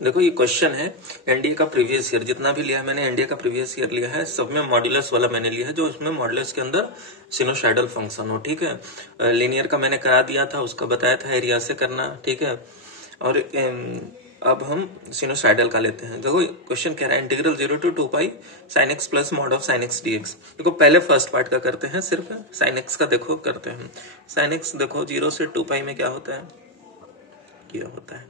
देखो ये क्वेश्चन है एनडीए का प्रीवियस ईयर, जितना भी लिया है मैंने एनडीए का प्रीवियस ईयर लिया है, सब में मॉड्यूलस वाला मैंने लिया है, जो उसमें मॉड्यूलस के अंदर सिनोसाइडल फंक्शन हो। ठीक है, लीनियर का मैंने करा दिया था, उसका बताया था एरिया से करना। ठीक है, और अब हम सिनोसाइडल का लेते हैं। देखो क्वेश्चन कह रहा है integral 0 to 2 pi sine x plus mod of sine x dx. देखो पहले फर्स्ट पार्ट का करते हैं, सिर्फ साइन एक्स का देखो करते हैं। साइन एक्स देखो 0 से 2 पाई में क्या होता है, ये होता है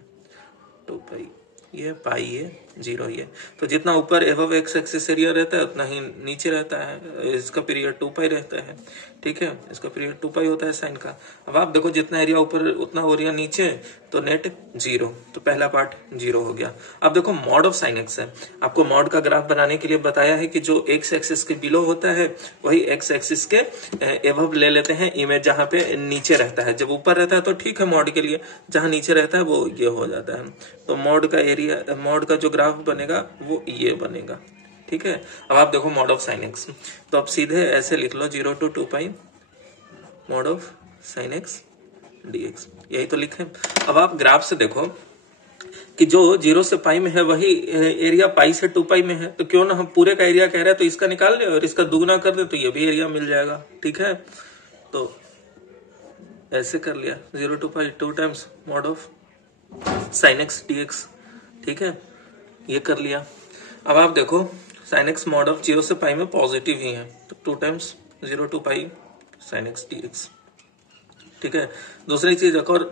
2 पाई, ये पाई, ये 0 ये। तो जितना ऊपर एबव एक्स एक्सिस एरिया रहता है उतना ही नीचे रहता है, इसका पीरियड 2 पाई रहता है। ठीक है, इसका पीरियड 2 पाई होता है साइन का। अब आप देखो जितना एरिया ऊपर उतना एरिया नीचे, तो नेट 0, तो पहला पार्ट 0 हो गया। अब देखो मॉड ऑफ साइन एक्स है, आपको मॉड का ग्राफ बनाने के लिए बताया है कि जो एक्स एक्सिस के बिलो होता है वही एक्स एक्सिस के एबव ले लेते हैं इमेज, जहां पे नीचे रहता है। जब ऊपर रहता है तो ठीक है मॉड के लिए, जहां नीचे रहता है वो ये हो जाता है। तो मॉड का एरिया, मॉड का जो ग्राफ बनेगा वो ये बनेगा। ठीक है, अब आप देखो मॉड ऑफ साइन एक्स, तो आप सीधे ऐसे लिख लो 0 to 2 pi mod of sine x dx, यही तो लिखे। अब आप ग्राफ से देखो कि जो 0 से पाई में है वही एरिया पाई से 2 पाई में है, तो क्यों ना हम पूरे का एरिया कह रहे हैं तो इसका निकाल ले और इसका दुगना कर दे तो ये भी एरिया मिल जाएगा। ठीक है, तो ऐसे कर लिया 0 to pi 2 times mod of sine x dx. ठीक है, ये कर लिया। अब आप देखो साइन एक्स मॉड ऑफ 0 से पाई में पॉजिटिव ही है, तो 2 times 0 to pi sine x dx. ठीक है, दूसरी चीज एक और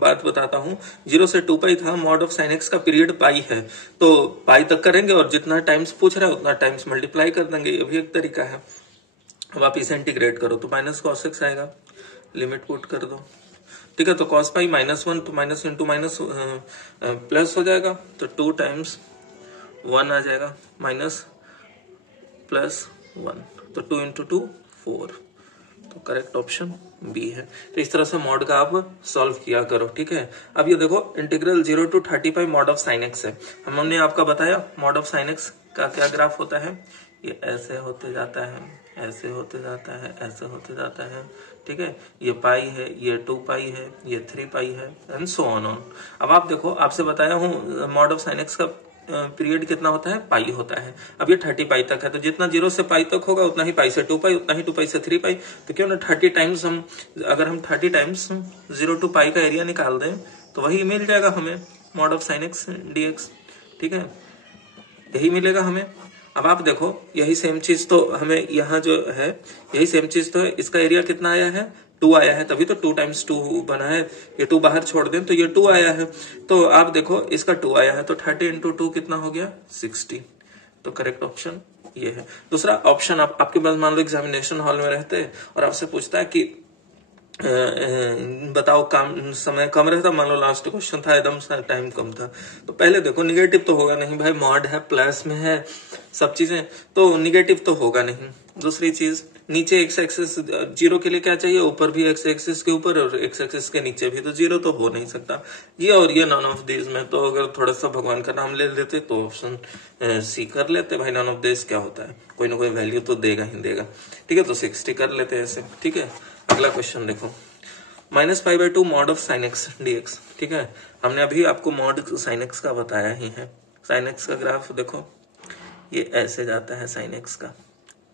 बात बताता हूँ, 0 से 2 पाई था, मॉड ऑफ साइन एक्स का पीरियड पाई है, तो पाई तक करेंगे और जितना टाइम्स पूछ रहा है उतना टाइम्स मल्टीप्लाई कर देंगे, ये भी एक तरीका है। अब आप इसे इंटीग्रेट करो तो माइनस कॉस एक्स आएगा, लिमिट पुट कर दो। ठीक है, तो कॉस पाई -1 तो माइनस इंटू माइनस प्लस हो जाएगा, तो 2 टाइम्स 1 आ जाएगा, माइनस प्लस 1, तो 2 इंटू 2 4, तो करेक्ट ऑप्शन बी है। तो इस तरह से मॉड का आप सॉल्व किया करो। ठीक है, अब ये देखो integral 0 to 35 mod of sine x है, हमने आपका बताया मॉड ऑफ साइन एक्स का क्या ग्राफ होता है, ये ऐसे होते जाता है, ऐसे होते जाता है, ऐसे होते जाता है। ठीक है, ये पाई है, ये 2 पाई है, ये 3 पाई है, एंड सो ऑन। अब आप देखो, आपसे बताया हूँ मॉड ऑफ साइन एक्स का पीरियड कितना होता है, पाई होता है। अब ये 30 पाई तक है, तो जितना 0 से पाई तक होगा उतना ही पाई से 2 पाई, उतना ही 2 पाई से 3 पाई, तो क्यों ना 30 टाइम्स हम, अगर हम 30 टाइम्स 0 to पाई का एरिया निकाल दें तो वही मिल जाएगा हमें mod of sine x dx. ठीक है, यही मिलेगा हमें। अब आप देखो यही सेम चीज तो हमें यहाँ जो है, यही सेम चीज तो है, इसका एरिया कितना आया है, 2 आया है, तभी तो 2 टाइम्स 2 बना है, ये 2 बाहर छोड़ दें तो ये 2 आया है। तो आप देखो इसका 2 आया है, तो 30 इंटू 2 कितना हो गया, 60, तो करेक्ट ऑप्शन ये है। दूसरा ऑप्शन, आपके पास मान लो एग्जामिनेशन हॉल में रहते हैं और आपसे पूछता है कि बताओ काम समय कम रहता, मान लो लास्ट क्वेश्चन था एकदम टाइम कम था, तो पहले देखो निगेटिव तो होगा नहीं भाई, मॉड है, प्लस में है, सब चीजें, तो निगेटिव तो होगा नहीं। दूसरी चीज, नीचे एक्स एक्सिस 0 के लिए क्या चाहिए, ऊपर भी एक्स एक्सिस के ऊपर और एक्स एक्सिस के नीचे भी, तो 0 तो हो नहीं सकता। ये और ये नॉन ऑफ दिस में, तो अगर थोड़ा सा भगवान का नाम ले लेते तो ऑप्शन सी कर लेते भाई, नॉन ऑफ दिस क्या होता है, कोई ना कोई वैल्यू तो देगा ही देगा। ठीक है, तो 60 कर लेते हैं ऐसे। ठीक है, अगला क्वेश्चन देखो, -π/2 mod of sine x dx. ठीक है, हमने अभी आपको मॉड साइन एक्स का बताया ही है। साइन एक्स का ग्राफ देखो, ये ऐसे जाता है साइन एक्स का।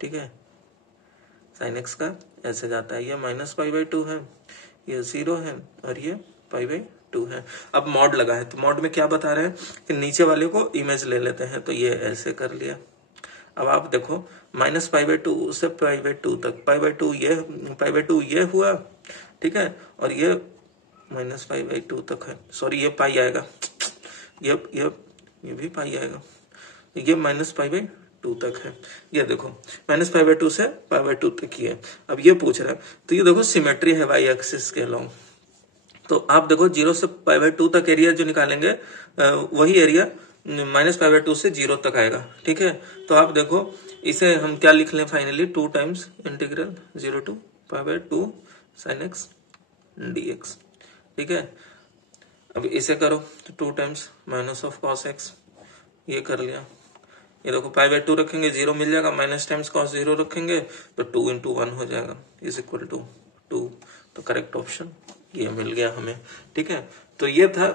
ठीक है, साइन एक्स का ऐसे जाता है, ये -π/2 है, ये 0 है और ये π/2 है। अब मॉड लगा है, तो मॉड में क्या बता रहे हैं कि नीचे वाले को इमेज ले लेते हैं, तो ये ऐसे कर लिया। अब आप देखो -π/2 से π/2 तक, π/2 ये हुआ। ठीक है, और ये -π/2 तक है, सॉरी ये पाई आएगा, ये भी पाई आएगा, ये -π/2 तक है। ये देखो -π/2 से π/2 तक ये। अब ये पूछ रहा है, तो ये देखो सिमेट्री है वाई एक्सिस के अलोंग, तो आप देखो 0 से π/2 तक एरिया जो निकालेंगे वही एरिया -π/2 से 0 तक आएगा। ठीक है, तो आप देखो इसे हम क्या लिख लें finally, 2 times integral 0 to π/2 sin x dx। ठीक है, अब इसे करो तो 2 times minus of cos x, ये कर लिया। ये देखो π/2 रखेंगे 0 मिल जाएगा, माइनस टाइम्स cos 0 रखेंगे तो 2 into 1 हो जाएगा, इज इक्वल टू 2, तो करेक्ट ऑप्शन ये मिल गया हमें। ठीक है, तो ये था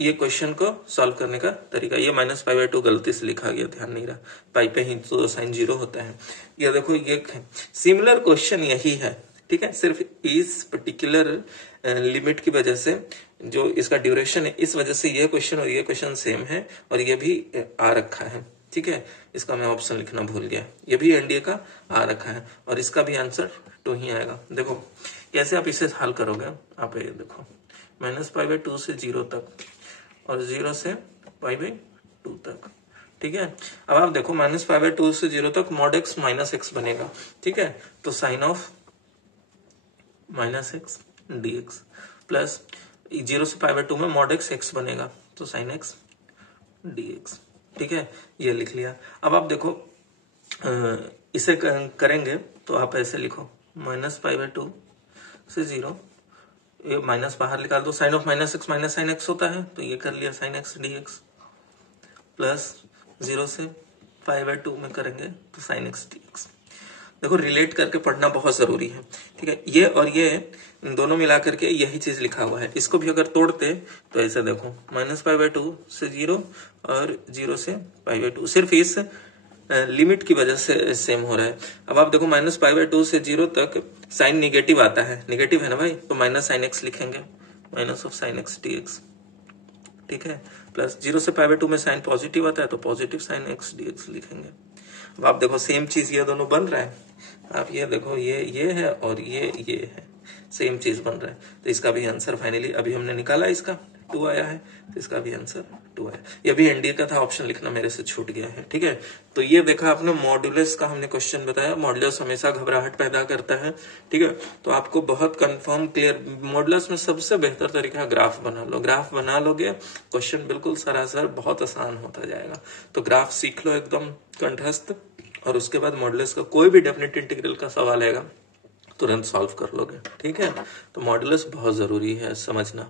ये क्वेश्चन को सॉल्व करने का तरीका, ये -π/2 गलती से लिखा गया, ध्यान नहीं रहा, पाई पे ही तो साइन 0 होता है। ये देखो ये सिमिलर क्वेश्चन यही है, ठीक है, सिर्फ इस पर्टिकुलर लिमिट की वजह से जो इसका ड्यूरेशन है, इस वजह से ये क्वेश्चन और ये क्वेश्चन सेम है और ये भी आ रखा है, ठीक है। इसका मैं ऑप्शन लिखना भूल गया, ये भी एनडीए का आ रखा है और इसका भी आंसर 2 ही आएगा। देखो कैसे आप इसे हल करोगे, आप ये देखो -π/2 से 0 तक और 0 से π/2 तक, ठीक है। अब आप देखो -π/2 से 0 तक mod x -x बनेगा, ठीक है। तो sine of -x dx plus 0 से π/2 में mod x बनेगा, तो साइन x dx, ठीक है, ये लिख लिया। अब आप देखो इसे करेंगे तो आप ऐसे लिखो -π/2 से 0, ये माइनस बाहर निकाल दो, sine of -x minus sine x होता है, तो ये कर लिया साइन x dx प्लस 0 से π/2 में करेंगे तो साइन x dx। देखो रिलेट करके पढ़ना बहुत जरूरी है, ठीक है। ये और ये दोनों मिला करके यही चीज लिखा हुआ है, इसको भी अगर तोड़ते तो ऐसे देखो -π/2 से 0 और 0 से π/2, सिर्फ इस लिमिट की वजह से सेम हो रहा है। अब आप देखो -π/2 से 0 तक साइन निगेटिव आता है, निगेटिव है ना भाई, तो माइनस साइन x लिखेंगे, minus of sine x dx, ठीक है, प्लस 0 से π/2 में साइन पॉजिटिव आता है तो पॉजिटिव साइन x dx लिखेंगे। अब आप देखो सेम चीज ये दोनों बन रहा है, आप ये देखो ये है और ये है, सेम चीज बन रहा है, तो इसका भी आंसर फाइनली अभी हमने निकाला, इसका 2 आया है, तो इसका भी आंसर 2 आया। ये भी एनडीए का था, ऑप्शन लिखना मेरे से छूट गया है, ठीक है। तो ये देखा आपने मॉड्यूलस का हमने क्वेश्चन बताया, मॉड्यूलस हमेशा घबराहट पैदा करता है, ठीक है। तो आपको बहुत कंफर्म क्लियर, मॉड्यूलस में सबसे बेहतर तरीका ग्राफ बना लो, ग्राफ बना लोगे क्वेश्चन बिल्कुल सरासर बहुत आसान होता जाएगा। तो ग्राफ सीख लो एकदम कंठस्थ, और उसके बाद मॉड्यूलस का कोई भी डेफिनेट इंटीग्रल का सवाल आएगा तुरंत सॉल्व कर लोगे, ठीक है। तो मॉड्यूलस बहुत जरूरी है समझना।